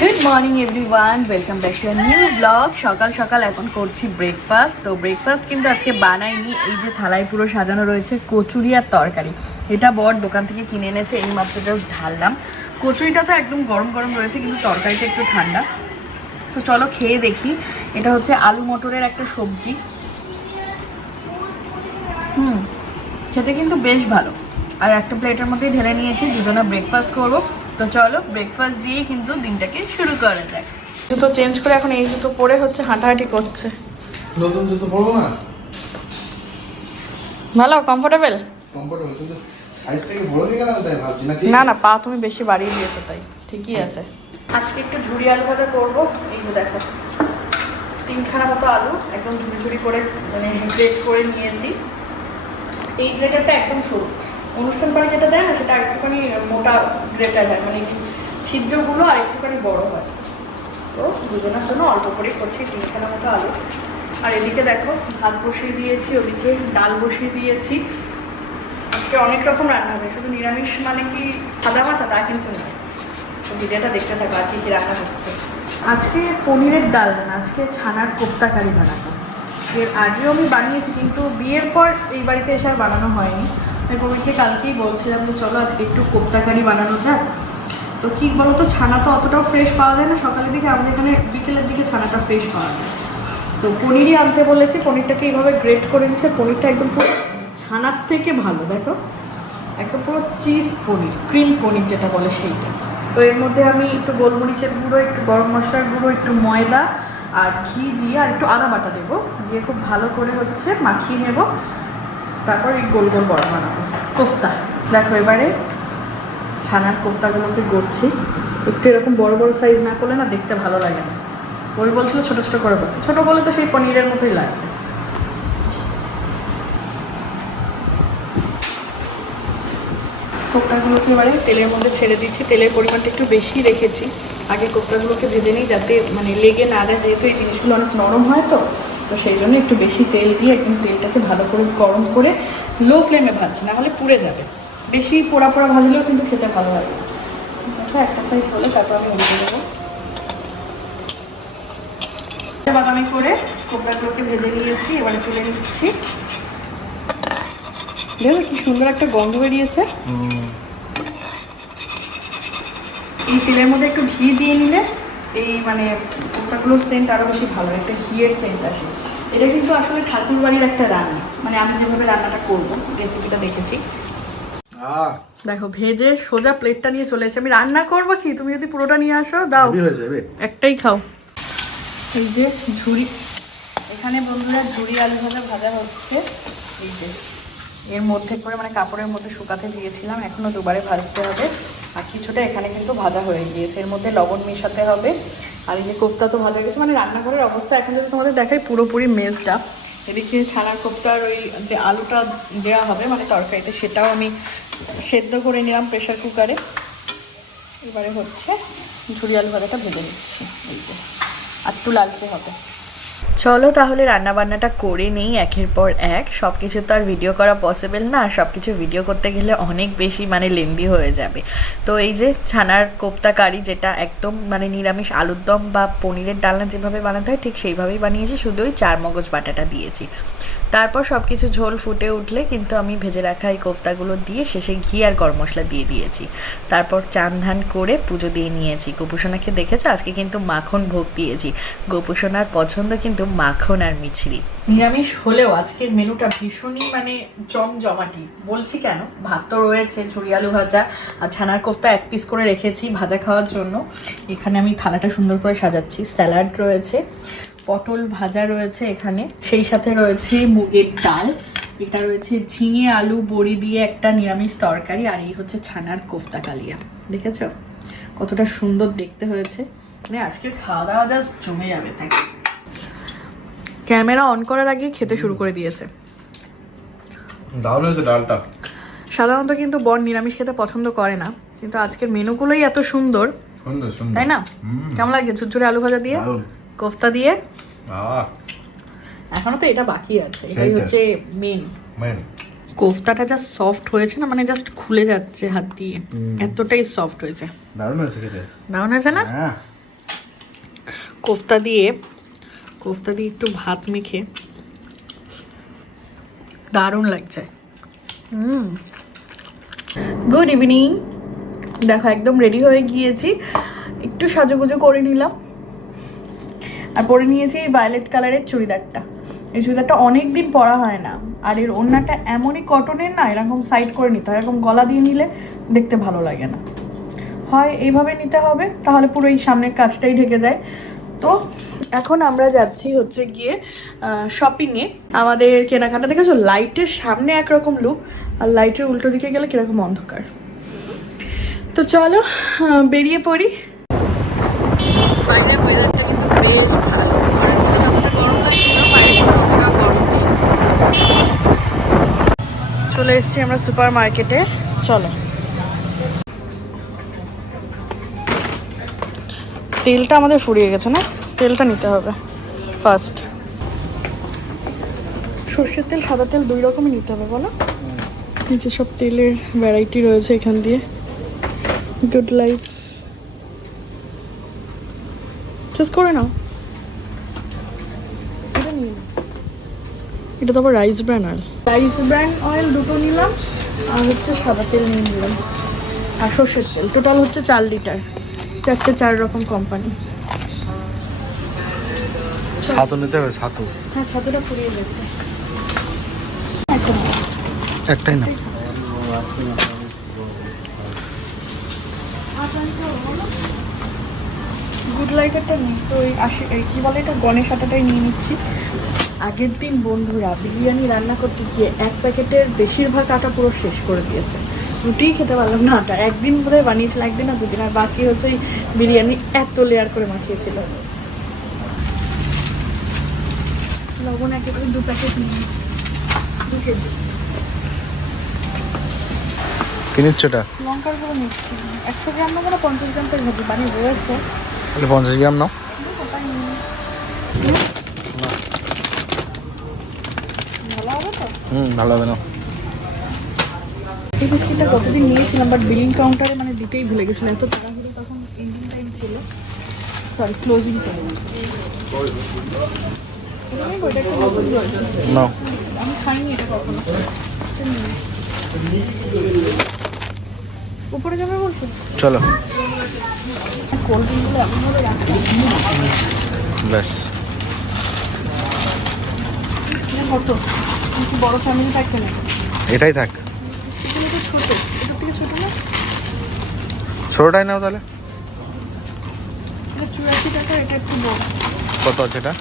Good morning everyone welcome back to new blog সকাল সকাল এখন করছি ব্রেকফাস্ট তো ব্রেকফাস্ট কিন্তু আজকে বানাইনি। এই যে থালায় পুরো সাজানো রয়েছে কচুরি আর তরকারি। এটা বর দোকান থেকে কিনে এনেছে, এই মাত্র জাস্ট ঢাললাম। কচুরিটা তো একদম গরম গরম রয়েছে, কিন্তু তরকারিটা একটু ঠান্ডা। তো চলো খেয়ে দেখি। এটা হচ্ছে আলু মটরের একটা সবজি। হুম, খেতে কিন্তু বেশ ভালো। আর একটা প্লেটের মধ্যে ঢেলে নিয়েছি, দুজনে ব্রেকফাস্ট করব। তো চলো ব্রেকফাস্ট দিয়েই কিন্তু দিনটাকে শুরু করা যাক। জুতো চেঞ্জ করে এখন এই জুতো পরে হচ্ছে হাঁটাহাঁটি করছে। নতুন জুতো পরবো না? ভালো কমফোর্টেবল কমফোর্টেবল কিন্তু সাইজ থেকে বড় হয়ে গেলাম তাই ভাবছি না না না পা তুমি বেশি বাড়িয়ে দিয়েছ তাই ঠিকই আছে। আজকে একটু ঝুড়ি আলু ভাজা করব এই যে দেখো তিনখানা মতো আলু একদম ঝুড়ি ঝুড়ি করে মানে গ্রেট করে নিয়েছি। এই গ্রেটারটা একদম সরু। অনুষ্ঠান বাড়ি যেটা দেয় না, সেটা একটুখানি মোটা গ্রেটার হয়। মানে যে ছিদ্রগুলো আর একটুখানি বড় হয়। তো দুজনের জন্য অল্প করেই করছি তিনখানা মতো আলু। আর এদিকে দেখো, ভাত বসিয়ে দিয়েছি, ওদিকে ডাল বসিয়ে দিয়েছি। আজকে অনেক রকম রান্না হবে, শুধু নিরামিষ মানে কি সাদা মাথা তা কিন্তু নয়। তো ভিডিওটা দেখতে থাকো, আজকে কি রান্না হচ্ছে। আজকে পনিরের ডাল না, আজকে ছানার কোপ্তা কারি বানাবো। এর আগেও আমি বানিয়েছি, কিন্তু বিয়ের পর এই বাড়িতে এসে আর বানানো হয়নি। আমি কালকেই বলছিলাম যে চলো আজকে একটু কোপ্তা কারি বানানো যাক। তো কি বলতো, ছানা তো অতটাও ফ্রেশ পাওয়া যায় না। সকালের দিকে আমাদের এখানে বিকেলের দিকে ছানাটা ফ্রেশ পাওয়া যায়। তো পনিরই আনতে বলেছে, পনিরটাকে এইভাবে গ্রেট করে নিচ্ছে। পনিরটা একদম পুরো ছানার থেকে ভালো, দেখো। একদম পুরো চিজ পনির ক্রিম পনির যেটা বলে সেইটা। তো এর মধ্যে আমি একটু গোলমরিচের গুঁড়ো, একটু গরম মশলার গুঁড়ো, একটু ময়দা আর ঘি দিয়ে আর একটু আদা বাটা দেবো। দিয়ে খুব ভালো করে হচ্ছে মাখিয়ে নেব। তারপর এই গোল গোল বড় বানাবো। কোফতা। দেখো এবারে ছানার কোফতাগুলোকে গড়ছি। একটু এরকম বড় বড় সাইজ না করলে না দেখতে ভালো লাগে না। ওই বলছিল ছোটো ছোটো করে করতে। ছোটো বলে তো সেই পনিরের মতোই লাগবে। কোপ্তাগুলোকে এবারে তেলের মধ্যে ছেড়ে দিচ্ছি। তেলের পরিমাণটা একটু বেশি রেখেছি। আগে কোপ্তাগুলোকে ভেজে নিই যাতে মানে লেগে না যায়। যেহেতু এই জিনিসগুলো অনেক নরম হয় তো তো সেই জন্য একটু বেশি তেল দিয়ে একদম তেলটাকে ভালো করে গরম করে লো ফ্লেমে ভাজছি না হলে পুড়ে যাবে। বেশি পোড়া পোড়া ভাজলেও কিন্তু খেতে ভালো লাগে আচ্ছা একটা সাইড হলে তারপর আমি উল্টে দেবো। বাদামি করে কোপ্তাগুলোকে ভেজে নিয়েছি এবারে তুলে নিচ্ছি। দেখো কি সুন্দর একটা গন্ধ বেরিয়েছে। এই তেলের মধ্যে একটু ঘি দিয়ে নিলে এই মানে কোপ্তাগুলোর সেন্ট আরও বেশি ভালো একটা ঘিয়ের সেন্ট আসে। এটা কিন্তু আসলে ঠাকুর বাড়ির একটা রান্না। মানে আমি যেভাবে রান্নাটা করব রেসিপিটা দেখেছি। দেখো ভেজে সোজা প্লেটটা নিয়ে চলে এসে আমি রান্না করব কি? তুমি যদি পুরোটা নিয়ে আসো দাও। হয়ে যাবে। একটাই খাও। এই যে ঝুড়ি এখানে বন্ধুরা ঝুড়ি আলু ভাজা ভাজা হচ্ছে। এই যে এর মধ্যে করে মানে কাপড়ের মধ্যে শুকাতে দিয়েছিলাম। এখনও দুবারে ভাজতে হবে। আর কিছুটা এখানে কিন্তু ভাজা হয়ে গিয়েছে। এর মধ্যে লবণ মেশাতে হবে। আর এই যে কোপ্তা তো ভাজা গেছে মানে রান্নাঘরের অবস্থা এখন যদি তোমাদের দেখাই পুরোপুরি মেজটা এদিকে ছানার কোপ্তার ওই যে আলুটা দেওয়া হবে মানে তরকারিতে সেটাও আমি সেদ্ধ করে নিলাম প্রেশার কুকারে এবারে হচ্ছে ঝুরি আলু ভাজাটা ভেজে নিচ্ছি, এই যে। আর একটু লালচে হবে। চলো তাহলে রান্না বান্নাটা করে নেই, একের পর এক। সব কিছু তো আর ভিডিও করা পসিবল না। সব কিছু ভিডিও করতে গেলে অনেক বেশি মানে লেন্দি হয়ে যাবে। তো এই যে ছানার কোপ্তা কারি যেটা একদম মানে নিরামিষ আলুর দম বা পনিরের ডালনা যেভাবে বানাতে হয়, ঠিক সেইভাবেই বানিয়েছি। শুধু ওই চার মগজ বাটাটা দিয়েছি। তারপর সব কিছু ঝোল ফুটে উঠলে কিন্তু আমি ভেজে রাখা এই কোফতাগুলো দিয়ে শেষে ঘি আর গরম মশলা দিয়ে দিয়েছি। তারপর চান ধান করে পুজো দিয়ে নিয়েছি। গোপুসোনাকে দেখেছ? আজকে কিন্তু মাখন ভোগ দিয়েছি। গোপুসোনার পছন্দ কিন্তু মাখন আর মিছরি। নিরামিষ হলেও আজকের মেনুটা ভীষণই মানে জমজমাটি। বলছি কেন? ভাত তো রয়েছে ঝুড়ি আলু ভাজা আর ছানার কোফতা এক পিস করে রেখেছি ভাজা খাওয়ার জন্য। এখানে আমি থালাটা সুন্দর করে সাজাচ্ছি। স্যালাড রয়েছে। পটল ভাজা রয়েছে এখানে। সেই সাথে রয়েছে মুগের ডাল। এটা রয়েছে ঝিঙে আলু বড়ি দিয়ে একটা নিরামিষ তরকারি আর এই হচ্ছে ছানার কোফতা কালিয়া। দেখেছ? কতটা সুন্দর দেখতে হয়েছে। মানে আজকের খাওয়া দাওয়া জাস্ট জমে যাবে তাই ক্যামেরা অন করার আগেই খেতে শুরু করে দিয়েছে। দারুণ হয়েছে ডালটা। সাধারণত কিন্তু বর নিরামিষ খেতে পছন্দ করে না কিন্তু আজকের মেনুগুলোই এত সুন্দর। তাই না? কেমন লাগছে? ঝুরঝুরে আলু ভাজা দিয়ে? কোফতা দিয়ে? এখনও তো এটা বাকি আছে এটাই হচ্ছে মেন মেন কোফতাটা যা সফট হয়েছে না? মানে জাস্ট খুলে যাচ্ছে হাত দিয়ে। এতটাই সফট হয়েছে। দারুণ হয়েছে খেতে। দারুণ হয়েছে না? হ্যাঁ। কোফতা দিয়ে কোফতা দিয়ে একটু ভাত মেখে। দারুণ লাগছে। হুম। গুড ইভিনিং দেখো একদম রেডি হয়ে গিয়েছি। একটু সাজুগুজু করে নিলাম। আর পরে নিয়েছি এই ভায়োলেট কালারের চুড়িদারটা। এই চুড়িদারটা অনেক দিন পরা হয় না। আর এর ওড়নাটা এমনই কটনের না, এরকম সাইড করে নিতে হয়। এরকম গলা দিয়ে নিলে দেখতে ভালো লাগে না। হয় এইভাবে নিতে হবে, তাহলে পুরো এই সামনের কাজটাই ঢেকে যায়। তো এখন আমরা যাচ্ছি হচ্ছে গিয়ে শপিংয়ে আমাদের কেনাকাটা দেখেছ? লাইটের সামনে একরকম লুক আর লাইটের উল্টো দিকে গেলে কীরকম অন্ধকার। তো চলো বেরিয়ে পড়ি। ওয়েদারটা কিন্তু বেশ ভালো ঘরের মধ্যে যতটা গরম লাগছিল বাইরে ততটা গরম নেই চলে এসেছি আমরা সুপার মার্কেটে চলো। তেলটা আমাদের ফুরিয়ে গেছে, না? তেলটা নিতে হবে ফার্স্ট সর্ষের তেল, সাদা তেল দুই রকমই নিতে হবে, বলো। নিচে সব তেলের ভ্যারাইটি রয়েছে এখান দিয়ে। গুড লাইফ চুজ করে নাও এটা নিয়ে নাও। এটা তো আবার rice bran oil rice bran oil দুটো নিলাম আর হচ্ছে সাদা তেল নিয়ে নিলাম আর সর্ষের তেল। টোটাল হচ্ছে চার লিটার চারটে চার রকম কোম্পানি ছাতু নিতে হবে ছাতু হ্যাঁ ছাতুটা ফুরিয়ে গেছে। একটাই না। গুড নেই তো ওই আশি এই কী বলে এটা? গণেশ আটাটাই নিয়ে নিচ্ছি। আগের দিন বন্ধুরা বিরিয়ানি রান্না করতে গিয়ে এক প্যাকেটের বেশিরভাগ আটা পুরো শেষ করে দিয়েছে। রুটিই খেতে পারলাম না আটা। একদিন বোধহয় বানিয়েছিল একদিন না দুদিন। আর বাকি হচ্ছে ওই বিরিয়ানি এত লেয়ার করে মাখিয়েছিল। লবণ একেবারে দু প্যাকেট নিয়ে দু কেজি। কি লঙ্কার গুঁড়ো নিচ্ছি। একশো গ্রাম না কোনো পঞ্চাশ গ্রাম তো বানিয়ে রয়েছে। তাহলে পঞ্চাশ গ্রাম নাও ভালো হবে তো হুম ভালো হবে না। এই বিস্কিটটা কতদিন নিয়েছিলাম বাট বিলিং কাউন্টারে মানে দিতেই ভুলে গেছিলাম। এত তাড়াহুড়ো তখন ইঞ্জিন টাইম ছিল। সরি ক্লোজিং টাইম নাও আমি খাইনি এটা কখনো। উপরে যাবে বলছো? চলো। কোল্ড ড্রিঙ্কগুলো এমনভাবে ব্যাস। কত কি বড় ফ্যামিলি থাকছে না এটাই থাক। এগুলো তো ছোটো। এটার থেকে ছোটো না? ছোটোটাই নাও তাহলে। কত আছে এটা?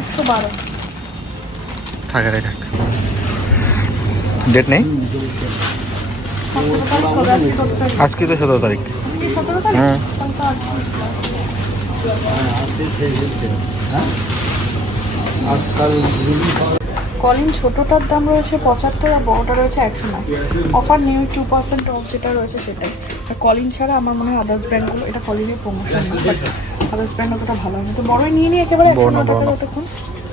একশো বারো। থাক এটাই থাক। ডেট নেই? আজকে কত তারিখ। আজকে তো সতেরো তারিখ? আজকে। কলিন ছোটোটার দাম রয়েছে পঁচাত্তর আর বড়োটা রয়েছে একশো নয়। Offer new two percent off যেটা রয়েছে সেটাই। আর কলিন ছাড়া আমার মনে হয় আদার্স ব্র্যান্ডগুলো এটা কলিনের প্রমোশন আদার্স ব্র্যান্ড অতটা ভালো হয় তো বড়ই নিয়ে নিই একেবারে একশো নয় টাকা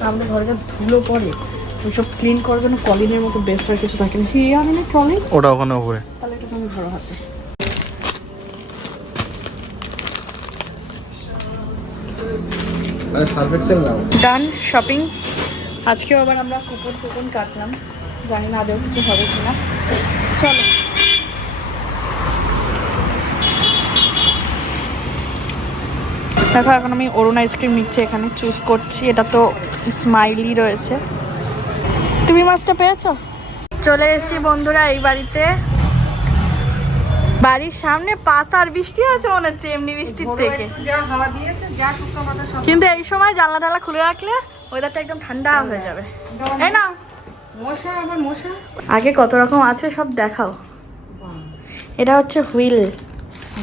আর আমাদের ঘরে যা ধুলো পড়ে ওইসব ক্লিন করার জন্য কলিনের মতো বেস্ট আর কিছু থাকে না। সেই আনে না কলিন ওটা ওখানে উপরে। তাহলে এটা তুমি ধরো হাতে মানে surf excel now done shopping আজকেও আবার আমরা কুপন কুপন কাটলাম। জানি না আদেও কিছু হবে কিনা। চলো। দেখো, এখন আমি অরুণ আইসক্রিম নিচ্ছি এখানে। চুজ করছি। এটা তো স্মাইলি রয়েছে। তুমি মাছটা পেয়েছ? চলে এসেছি বন্ধুরা এই বাড়িতে। বাড়ির সামনে পাতার বৃষ্টি আছে মনে হচ্ছে এমনি বৃষ্টির থেকে। কিন্তু এই সময় জানলা টালা খুলে রাখলে ওয়েদারটা একদম ঠান্ডা হয়ে যাবে। এই না মশা আবার মশা? আগে কত রকম আছে সব দেখাও। এটা হচ্ছে হুইল।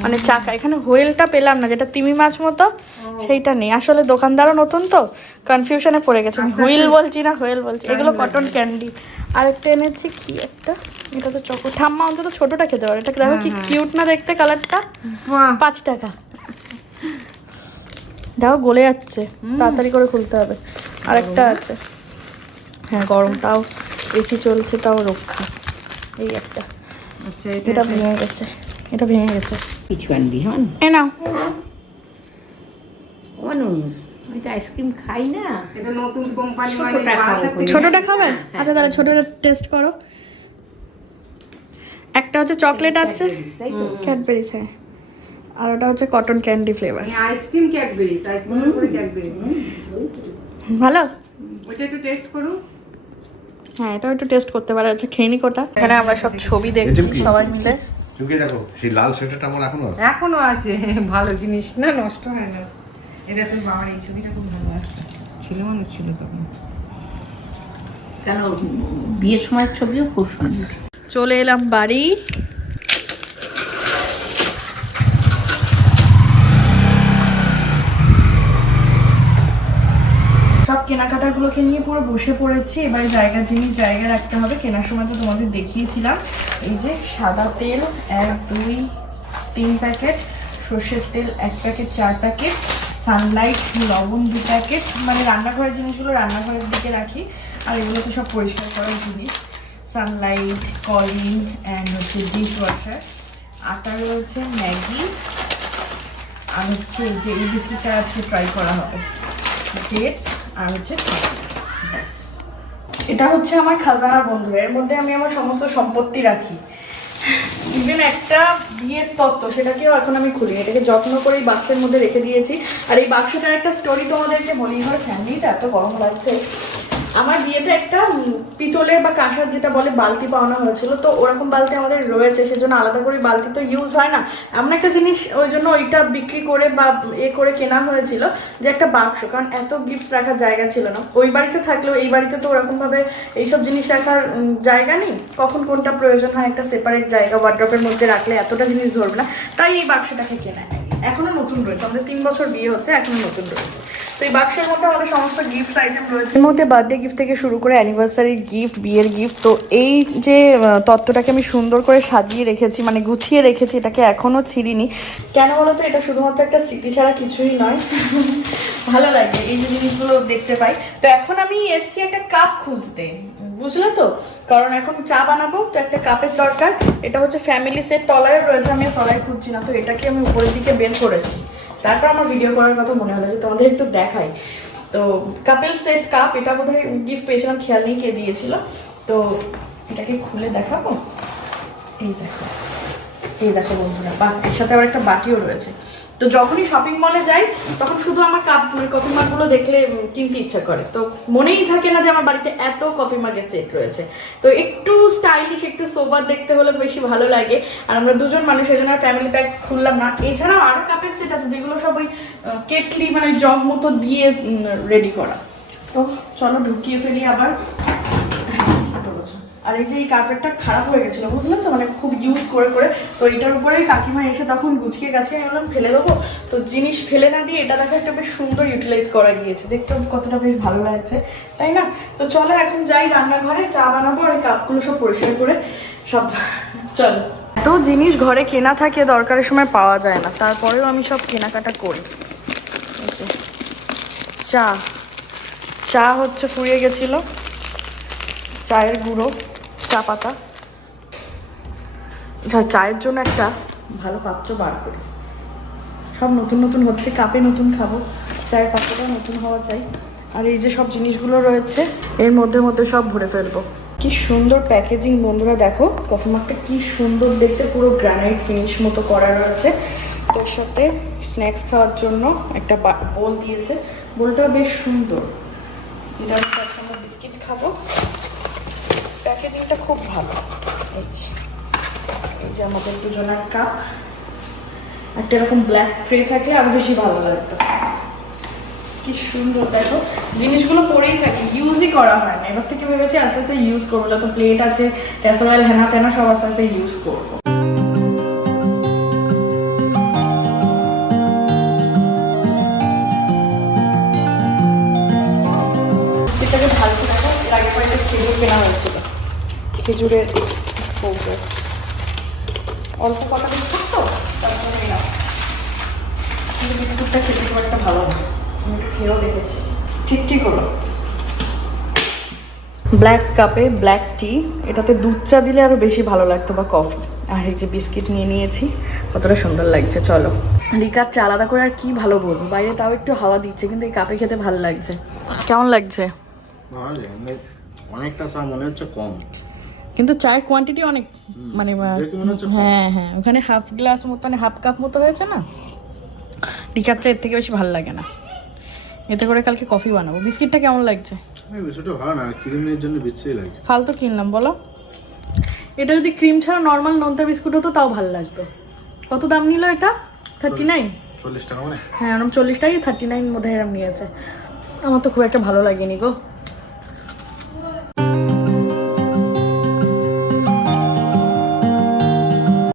মানে চাকা। এখানে হুইলটা পেলাম না যেটা তিমি মাছ মতো সেইটা নেই। আসলে দোকানদারও নতুন তো কনফিউশনে পড়ে গেছে। হুইল বলছি না হুইল বলছি এগুলো কটন ক্যান্ডি আরেকটা এনেছি কি একটা? এটা তো চকো ঠাম্মা অন্তত ছোটটা খেতে পারে এটা দেখো কি কিউট না দেখতে কালারটা পাঁচ টাকা। দেখো গলে যাচ্ছে। তাড়াতাড়ি করে খুলতে হবে। আরেকটা আছে। হ্যাঁ গরম তাও এসি চলছে তাও রক্ষা। এই একটা। আচ্ছা এটা ভেঙে গেছে। এটা ভেঙে গেছে। কিছু আনবি হ্যাঁ এ নাও। মানুষ আমি তো আইসক্রিম খাই না। এটা নতুন কোম্পানি ছোটটা মানে খাব। ছোটটা খাবেন হ্যাঁ, আচ্ছা তাহলে ছোটটা টেস্ট করো। একটা হচ্ছে চকলেট আছে। ক্যাডবেরিজ হ্যাঁ। আর ওটা হচ্ছে কটন ক্যান্ডি ফ্লেভার মানে আইসক্রিম ক্যাডবেরিজ আইসক্রিমের উপরে ক্যাডবেরি ভালো? ওইটা একটু টেস্ট করুন হ্যাঁ এটাও একটু টেস্ট করতে পারে আচ্ছা খেয়ে নি কোটা এখানে আমরা সব ছবি দেখছি সবাই মিলে। চুকে দেখো সেই লাল সোয়েটারটা আমার এখনও আছে। এখনও আছে ভালো জিনিস না নষ্ট হয় না। এটা তোর বাবার এই ছবিটা খুব ভালো আসছে ছিল মানুষ ছিল তখন। কেন? বিয়ের সময় ছবিও খুব সুন্দর। চলে এলাম বাড়ি। সব কেনাকাটাগুলোকে নিয়ে পুরো বসে পড়েছি, এবার জায়গার জিনিস জায়গায় রাখতে হবে, কেনার সময় তো তোমাদের দেখিয়েছিলাম। এই যে সাদা তেল, এক, দুই, তিন প্যাকেট, সর্ষের তেল এক প্যাকেট, চার প্যাকেট সানলাইট লবণ দু প্যাকেট মানে রান্নাঘরের জিনিসগুলো রান্নাঘরের দিকে রাখি, আর এগুলো তো সব পরিষ্কার করার জিনিস সানলাইট কলিং অ্যান্ড হচ্ছে ডিশ ওয়াশার আটা রয়েছে ম্যাগি। আর হচ্ছে যে এই বিস্কিটটা আজকে ট্রাই করা হবে। ডেটস আর হচ্ছে। এটা হচ্ছে আমার খাজানার বন্ধু। এর মধ্যে আমি আমার সমস্ত সম্পত্তি রাখি। ইভেন একটা বিয়ের তত্ত্ব সেটাকেও এখন আমি খুলি। এটাকে যত্ন করে এই বাক্সের মধ্যে রেখে দিয়েছি। আর এই বাক্সটার একটা স্টোরি তোমাদেরকে বলি। এবার ফ্যামিলিটা এত গরম লাগছে। আমার বিয়েতে একটা পিতলের বা কাঁসার যেটা বলে বালতি পাওয়ানো হয়েছিল, তো ওরকম বালতি আমাদের রয়েছে, সেজন্য আলাদা করে বালতি তো ইউজ হয় না। এমন একটা জিনিস, ওই জন্য ওইটা বিক্রি করে বা এ করে কেনা হয়েছিল, যে একটা বাক্স, কারণ এত গিফট রাখার জায়গা ছিল না। ওই বাড়িতে থাকলেও এই বাড়িতে তো ওরকমভাবে এইসব জিনিস রাখার জায়গা নেই। কখন কোনটা প্রয়োজন হয় একটা সেপারেট জায়গা ওয়ার্ড্রপের মধ্যে রাখলে এতটা জিনিস ধরবে না। তাই এই বাক্সটাকে কেনা এখনও নতুন রয়েছে, আমাদের তিন বছর বিয়ে হচ্ছে, এখনও নতুন রয়েছে। তো এই বাক্সের মধ্যে আমাদের সমস্ত গিফট আইটেম রয়েছে। এর মধ্যে বার্থডে গিফট থেকে শুরু করে অ্যানিভার্সারি গিফট বিয়ের গিফট তো এই যে তত্ত্বটাকে আমি সুন্দর করে সাজিয়ে রেখেছি মানে গুছিয়ে রেখেছি এটাকে এখনও ছিঁড়িনি। কেন বলো তো এটা শুধুমাত্র একটা স্মৃতি ছাড়া কিছুই নয়। ভালো লাগে এই যে জিনিসগুলো দেখতে পাই। তো এখন আমি এসছি একটা কাপ খুঁজতে বুঝলে তো? কারণ এখন চা বানাবো তো একটা কাপের দরকার। এটা হচ্ছে ফ্যামিলি সেট তলায় রয়েছে আমি তলায় খুঁজছি না তো এটাকে আমি উপরের দিকে বের করেছি। তারপর আমার ভিডিও করার কথা মনে হলো যে তোমাদের একটু দেখাই। তো কাপেল সেট কাপ এটা বোধহয় গিফট পেয়েছিলাম, খেয়াল নেই কে দিয়েছিল। তো এটাকে খুলে দেখাবো? এই দেখো। এই দেখো বন্ধুরা বা এর সাথে আবার একটা বাটিও রয়েছে। তো যখনই শপিং মলে যাই, তখন শুধু আমার কাপ কফি মাগগুলো দেখলে কিনতে ইচ্ছা করে। তো মনেই থাকে না যে আমার বাড়িতে এত কফি মাগের সেট রয়েছে। তো একটু স্টাইলিশ একটু সোবার দেখতে হলে বেশি ভালো লাগে। আর আমরা দুজন মানুষ এই জন্য ফ্যামিলি প্যাক খুললাম না। এছাড়াও আরও কাপের সেট আছে, যেগুলো সব ওই কেটলি মানে জগ মতো দিয়ে রেডি করা। তো চলো ঢুকিয়ে ফেলি আবার। আর এই যে এই কার্পেটটা খারাপ হয়ে গেছিল বুঝলেন তো? মানে খুব ইউজ করে করে। তো এটার উপরেই কাকিমা এসে তখন গুছিয়ে গেছে। আমি বললাম, ফেলে দেবো? তো জিনিস ফেলে না দিয়ে এটা দেখো একটা বেশ সুন্দর ইউটিলাইজ করা গিয়েছে। দেখতে কতটা বেশ ভালো লাগছে, তাই না? তো চলো এখন যাই রান্নাঘরে, চা বানাবো আর কাপগুলো সব পরিষ্কার করে সব চলো। এত জিনিস ঘরে কেনা থাকে, দরকারের সময় পাওয়া যায় না। তারপরেও আমি সব কেনাকাটা করি। চা। চা হচ্ছে, ফুরিয়ে গেছিল। চায়ের গুঁড়ো। চা পাতা। চায়ের জন্য একটা ভালো পাত্র বার করি। সব নতুন নতুন হচ্ছে, কাপে নতুন খাব। চায়ের পাত্রটা নতুন হওয়া চাই। আর এই যে সব জিনিসগুলো রয়েছে, এর মধ্যে মধ্যে সব ভরে ফেলব। কি সুন্দর প্যাকেজিং বন্ধুরা দেখো কফি মাগটা কি সুন্দর দেখতে, পুরো গ্রানাইট ফিনিশ মতো করা রয়েছে। তার সাথে স্ন্যাক্স খাওয়ার জন্য একটা বোল দিয়েছে। বোলটা বেশ সুন্দর। এটা আমরা বিস্কিট খাব। প্যাকেজিংটা খুব ভালো। এই যে এই যে আমাদের দুজনের কাপ একটা এরকম ব্ল্যাক ট্রে থাকলে আরও বেশি ভালো লাগতো। কি সুন্দর, দেখো। জিনিসগুলো পরেই থাকে ইউজই করা হয় না। এবার থেকে ভেবেছি আস্তে আস্তে ইউজ করব। যত প্লেট আছে ক্যাসোরাল হেনা তেনা সব আস্তে আস্তে ইউজ করব। খেজুরের কৌটো। অল্প কটা বিস্কুট তো তার জন্য নিলাম কিন্তু বিস্কুটটা খেতে খুব একটা ভালো না। আমি একটু খেয়েও দেখেছি। ঠিক ঠিক হলো। ব্ল্যাক কাপে ব্ল্যাক টি এটাতে দুধ চা দিলে আরও বেশি ভালো লাগতো বা কফি আর এই যে বিস্কিট নিয়ে নিয়েছি কতটা সুন্দর লাগছে চলো। লিকার চা আলাদা করে আর কি ভালো বলব? বাইরে তাও একটু হাওয়া দিচ্ছে কিন্তু এই কাপে খেতে ভালো লাগছে। কেমন লাগছে? অনেকটা চা মনে হচ্ছে কম। কিন্তু চায়ের কোয়ান্টিটি অনেক মানে। হ্যাঁ হ্যাঁ। ওখানে হাফ গ্লাস মতো মানে হাফ কাপ মতো হয়েছে না? লিকার চা এর থেকে বেশি ভালো লাগে না। এতে করে কালকে কফি বানাবো। বিস্কিটটা কেমন লাগছে? ভালো না ক্রিমের জন্য লাগছে। ফালতু কিনলাম বলো। এটা যদি ক্রিম ছাড়া নর্মাল নোনতা বিস্কুট হতো তাও ভালো লাগতো। কত দাম নিল এটা? থার্টি নাইন চল্লিশ টাকা মানে? হ্যাঁ এরকম চল্লিশ টাকাই থার্টি নাইন মধ্যে এরম নিয়েছে। আমার তো খুব একটা ভালো লাগেনি গো।